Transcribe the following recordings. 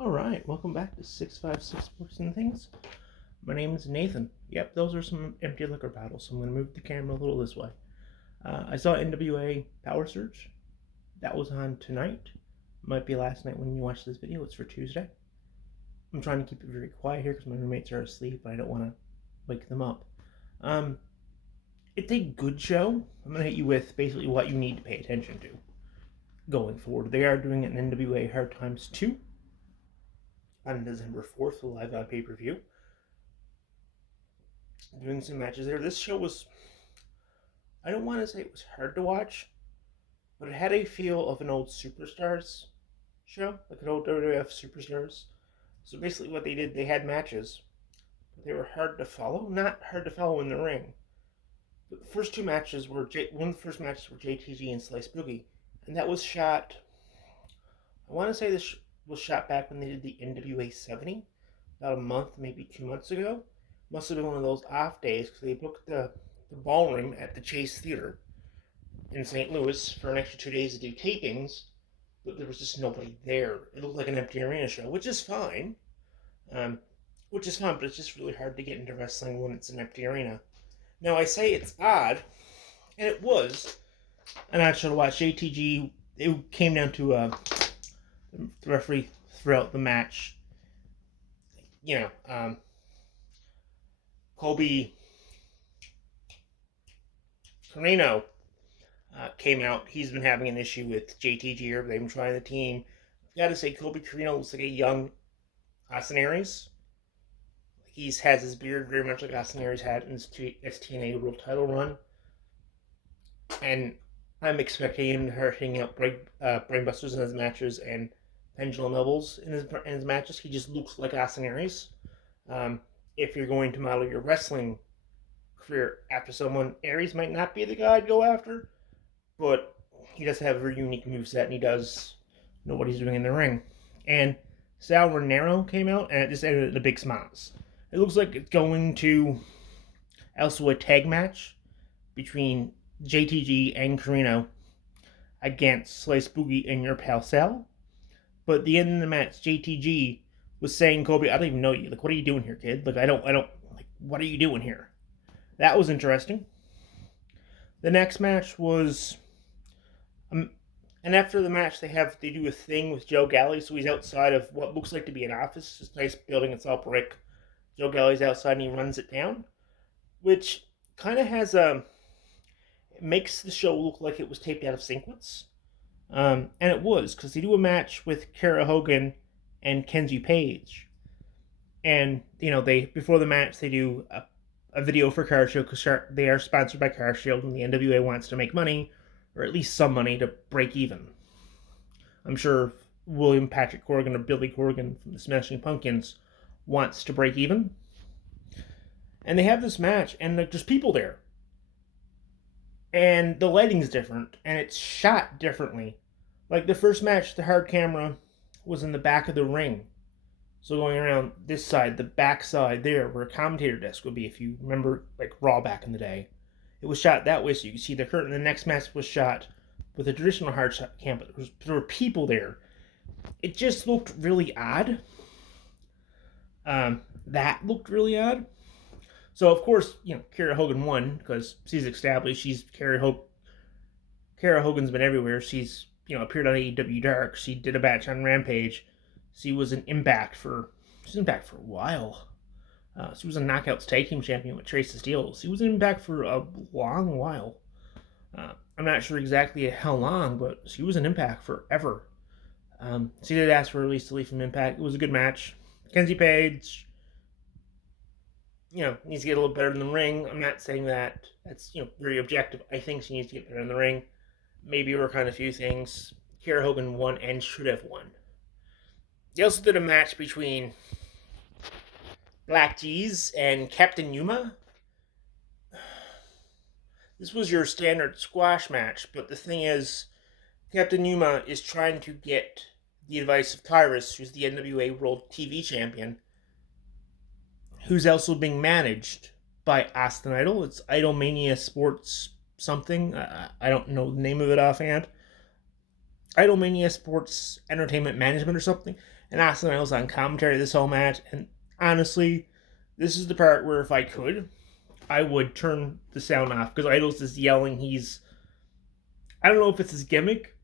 Alright, welcome back to 656 Books and Things. My name is Nathan. Yep, those are some empty liquor bottles, so I'm going to move the camera a little this way. I saw NWA Power Search. That was on tonight. Might be last night when you watch this video. It's for Tuesday. I'm trying to keep it very quiet here because my roommates are asleep and I don't want to wake them up. It's a good show. I'm going to hit you with basically what you need to pay attention to going forward. They are doing an NWA Hard Times 2 on December 4th, live on pay-per-view. Doing some matches there. This show was, I don't want to say it was hard to watch, but it had a feel of an old Superstars show, like an old WWF Superstars. So basically what they did, they had matches, but they were hard to follow. Not hard to follow in the ring. But the first two matches were, one of the first matches were JTG and Slice Boogie, and that was shot, I want to say this was shot back when they did the NWA 70, about a month, maybe 2 months ago. Must have been one of those off days because they booked the ballroom at the Chase Theater in St. Louis for an extra 2 days to do tapings, but there was just nobody there. It looked like an empty arena show, which is fine. But it's just really hard to get into wrestling when it's an empty arena. Now, I say it's odd, and it was. I'm not sure to watch JTG. It came down to the referee throughout the match. Colby Carino came out. He's been having an issue with JTG, or they've been trying the team. Gotta say, Colby Carino looks like a young Austin Aries. He has his beard very much like Austin Aries had in his STNA World Title run. And I'm expecting him to hang out brainbusters in his matches and pendulum levels in his matches. He just looks like Austin Aries. If you're going to model your wrestling career after someone, Aries might not be the guy I'd go after, but he does have a very unique moveset, and he does know what he's doing in the ring. And Sal Raniero came out, and it just ended in a big smiles. It looks like it's going to also a tag match between JTG and Carino against Slice Boogie and your pal Sal. But at the end of the match, JTG was saying, Kobe, I don't even know you. Like, what are you doing here, kid? Like, I don't, like, what are you doing here? That was interesting. The next match was, and after the match, they do a thing with Joe Galley, so he's outside of what looks like to be an office. It's a nice building, it's all brick. Joe Galley's outside and he runs it down, which kind of has it makes the show look like it was taped out of sequence. And it was, because they do a match with Cara Hogan and Kenzie Page. And, before the match, they do a video for Car Shield, because they are sponsored by Car Shield, and the NWA wants to make money, or at least some money, to break even. I'm sure William Patrick Corgan or Billy Corgan from the Smashing Pumpkins wants to break even. And they have this match, and there's people there. And the lighting's different, and it's shot differently. Like the first match, the hard camera was in the back of the ring. So going around this side, the back side there, where a commentator desk would be, if you remember, like Raw back in the day. It was shot that way, so you could see the curtain. The next match was shot with a traditional hard shot cam, but there were people there. It just looked really odd. That looked really odd. So, of course, Cara Hogan won, because she's established. Cara Hogan's been everywhere. She's, appeared on AEW Dark. She did a match on Rampage. She was an Impact for a while. She was a Knockouts Tag Team Champion with Tracy Steele. She was in Impact for a long while. I'm not sure exactly how long, but she was in Impact forever. She did ask for a release to leave from Impact. It was a good match. Kenzie Page, needs to get a little better in the ring. I'm not saying that. That's, very objective. I think she needs to get better in the ring. Maybe work on a few things. Cara Hogan won and should have won. They also did a match between Black G's and Captain Yuma. This was your standard squash match, but the thing is, Captain Yuma is trying to get the advice of Tyrus, who's the NWA World TV Champion, who's also being managed by Austin Idol. It's Idolmania Sports something. I don't know the name of it offhand. Idlemania Sports Entertainment Management or something, and Austin Idol was on commentary this whole match. And honestly, this is the part where if I could, I would turn the sound off because Idol's just yelling. I don't know if it's his gimmick,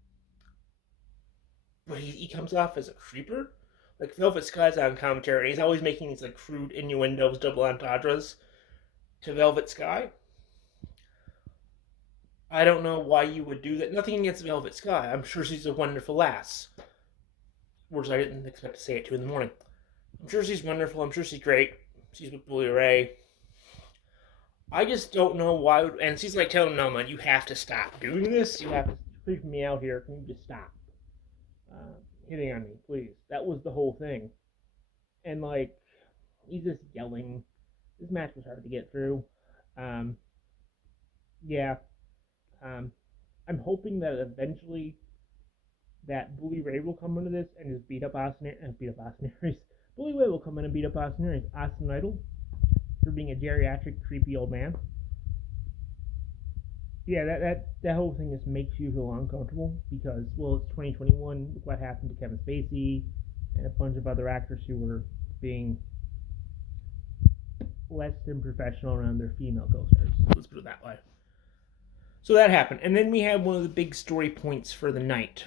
but he comes off as a creeper. Like Velvet Sky's on commentary, he's always making these like crude innuendos, double entendres to Velvet Sky. I don't know why you would do that. Nothing against Velvet Sky. I'm sure she's a wonderful lass. Words I didn't expect to say at 2 in the morning. I'm sure she's wonderful. I'm sure she's great. She's with Bully Ray. I just don't know why. And she's like telling Noma, you have to stop doing this. You have to creep me out here. Can you just stop hitting on me, please? That was the whole thing. And like, he's just yelling. This match was hard to get through. Yeah. I'm hoping that eventually that Bully Ray will come into this and just beat up Austin Aries. Bully Ray will come in and beat up Austin Aries. Austin Idol for being a geriatric, creepy old man. Yeah, that whole thing just makes you feel uncomfortable because, well, it's 2021. Look what happened to Kevin Spacey and a bunch of other actors who were being less than professional around their female co-stars. Let's put it that way. So that happened. And then we had one of the big story points for the night.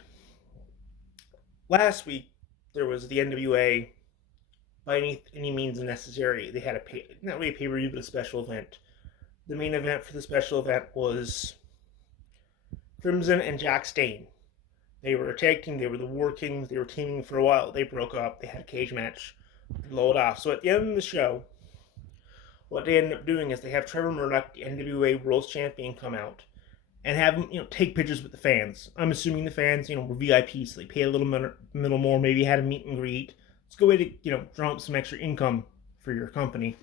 Last week, there was the NWA, by any means necessary. They had not really a pay-per-view, but a special event. The main event for the special event was Crimson and Jack Stane. They were a tag team. They were the War Kings. They were teaming for a while. They broke up. They had a cage match. Blow it off. So at the end of the show, what they end up doing is they have Trevor Murdoch, the NWA World Champion, come out and have him, take pictures with the fans. I'm assuming the fans, were VIPs, so they paid a little more, maybe had a meet and greet. It's a good way to, drum up some extra income for your company.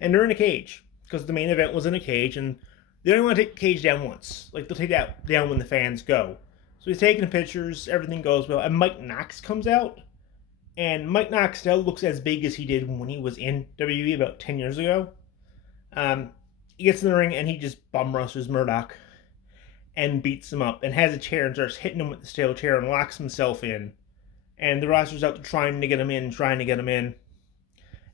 And they're in a cage, because the main event was in a cage, and they only want to take the cage down once. Like, they'll take that down when the fans go. So he's taking pictures, everything goes well, and Mike Knox comes out, and Mike Knox still looks as big as he did when he was in WWE about 10 years ago. He gets in the ring, and he just bum rushes Murdoch and beats him up and has a chair and starts hitting him with the steel chair and locks himself in. And the roster's out there trying to get him in.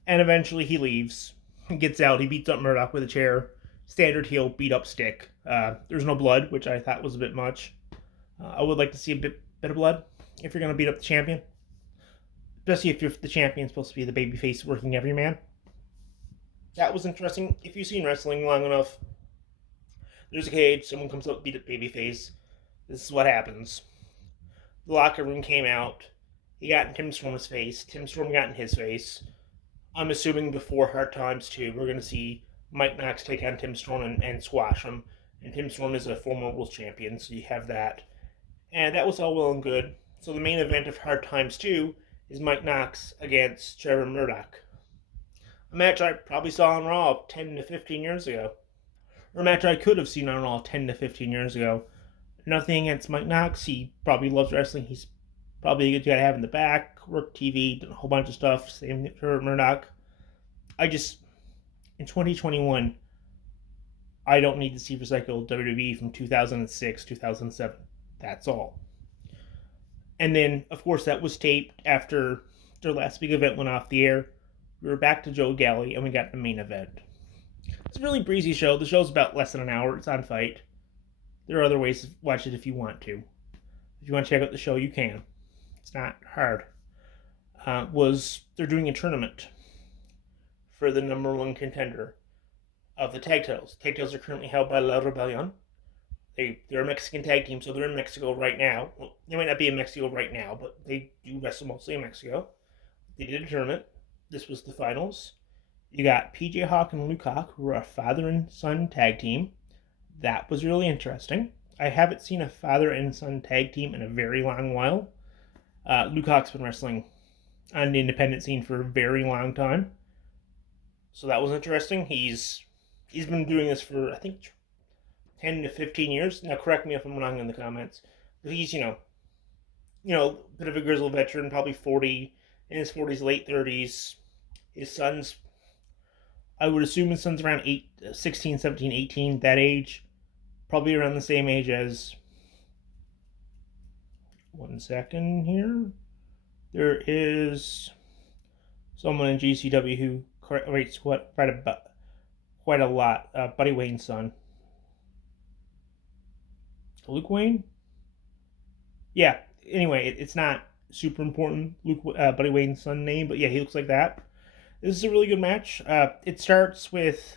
And eventually he leaves. He gets out. He beats up Murdoch with a chair. Standard heel, beat up stick. There's no blood, which I thought was a bit much. I would like to see a bit of blood if you're going to beat up the champion. Especially if the champion's supposed to be the babyface working everyman. That was interesting. If you've seen wrestling long enough, there's a cage, someone comes up, beat up babyface. This is what happens. The locker room came out. He got in Tim Storm's face. Tim Storm got in his face. I'm assuming before Hard Times 2, we're going to see Mike Knox take on Tim Storm and squash him. And Tim Storm is a former world champion, so you have that. And that was all well and good. So the main event of Hard Times 2 is Mike Knox against Trevor Murdoch. A match I probably saw on Raw 10 to 15 years ago. Or a match I could have seen on Raw 10 to 15 years ago. Nothing against Mike Knox. He probably loves wrestling. He's probably a good guy to have in the back. Worked TV, done a whole bunch of stuff. Same for Murdoch. In 2021, I don't need to see recycled WWE from 2006, 2007. That's all. And then, of course, that was taped after their last big event went off the air. We were back to Joe Galley, and we got the main event. It's a really breezy show. The show's about less than an hour. It's on Fight. There are other ways to watch it if you want to. If you want to check out the show, you can. It's not hard. They're doing a tournament for the number one contender of the tag titles. Tag titles are currently held by La Rebellion. They're a Mexican tag team, so they're in Mexico right now. Well, they might not be in Mexico right now, but they do wrestle mostly in Mexico. They did a tournament. This was the finals. You got PJ Hawk and Luke Hawk, who are a father and son tag team. That was really interesting. I haven't seen a father and son tag team in a very long while. Luke Hawk's been wrestling on the independent scene for a very long time. So that was interesting. He's been doing this for, I think, 10 to 15 years. Now, correct me if I'm wrong in the comments. But he's, a bit of a grizzled veteran, probably 40, in his 40s, late 30s. His son's, I would assume his son's around 16, 17, 18, that age. Probably around the same age as 1 second here. There is someone in GCW who rates quite a lot. Buddy Wayne's son. Luke Wayne? Yeah. Anyway, it's not super important. Buddy Wayne's son name, but yeah, he looks like that. This is a really good match. It starts with,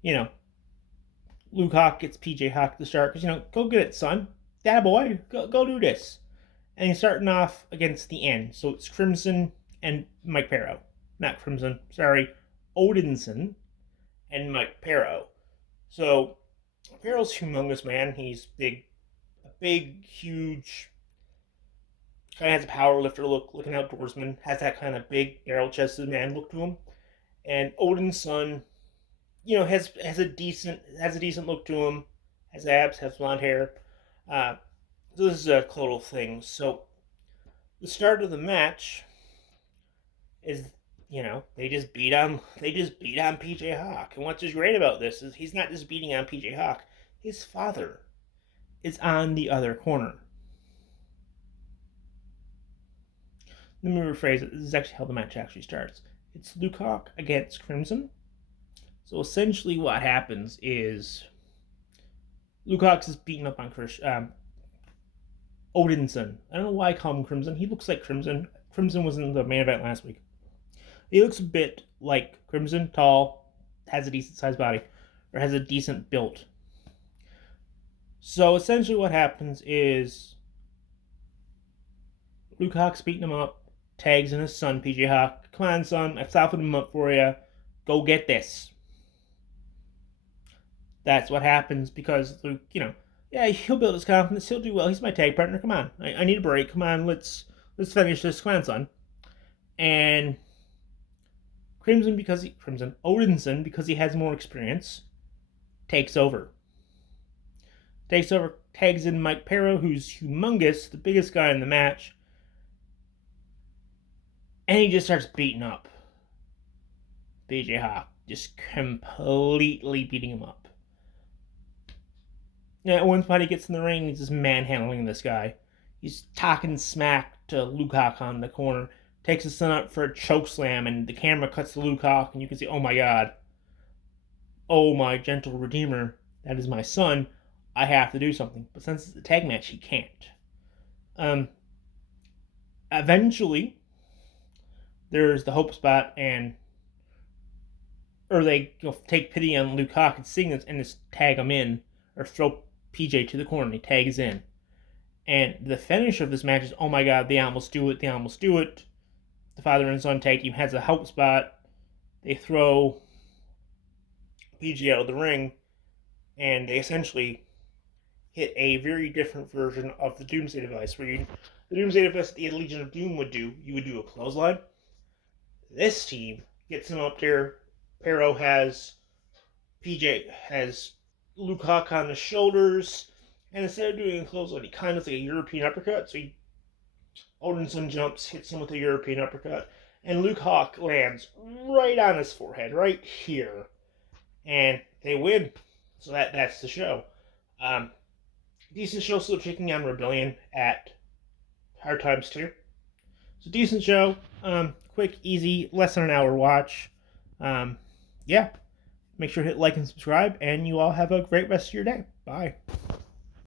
you know, Luke Hawk gets PJ Hawk to start because go get it, son. Dad boy, go do this. And he's starting off against the end. So it's Crimson and Mike Parrow. Not Crimson, sorry. Odinson and Mike Parrow. So Parrow's humongous, man. He's big, huge, kind of has a power lifter look, looking outdoorsman. Has that kind of big, barrel-chested man look to him. And Odin's son, has a decent look to him. Has abs, has blonde hair. So this is a total thing. So the start of the match is, they just beat on PJ Hawk. And what's just great about this is he's not just beating on PJ Hawk. His father is on the other corner. Let me rephrase it. This is actually how the match actually starts. It's Luke Hawk against Crimson. So essentially what happens is Luke Hawk is beating up on Odinson. I don't know why I call him Crimson. He looks like Crimson. Crimson was in the main event last week. He looks a bit like Crimson, tall, has a decent sized body, or has a decent build. So essentially what happens is Luke Hawk's beating him up, tags in his son, PJ Hawk. Come on, son, I've softened him up for you. Go get this. That's what happens because Luke, he'll build his confidence. He'll do well. He's my tag partner. Come on, I need a break. Come on, let's finish this. Come on, son. And Odinson, because he has more experience, takes over. Tags in Mike Parrow, who's humongous, the biggest guy in the match, and he just starts beating up PJ Hawk, just completely beating him up. Yeah, at one spot he gets in the ring, he's just manhandling this guy. He's talking smack to Luke Hawk on the corner, takes his son up for a choke slam, and the camera cuts to Luke Hawk, and you can see, oh my god, oh my gentle redeemer, that is my son. I have to do something. But since it's a tag match, he can't. Eventually, there's the hope spot, or they take pity on Luke Hawk and sing this and just tag him in, or throw PJ to the corner, and he tags in. And the finish of this match is, oh my god, they almost do it. The father and son tag team has a hope spot. They throw PJ out of the ring, and they essentially hit a very different version of the Doomsday Device, where the Doomsday Device the Legion of Doom would do, you would do a clothesline. This team gets him up there. Parrow has Luke Hawk on the shoulders, and instead of doing a clothesline, he kind of does like a European uppercut. So Odinson jumps, hits him with a European uppercut, and Luke Hawk lands right on his forehead, right here, and they win. So that's the show. Decent show, still taking on Rebellion at Hard Times 2. So decent show, quick, easy, less than an hour watch. Yeah, make sure to hit like and subscribe, and you all have a great rest of your day. Bye.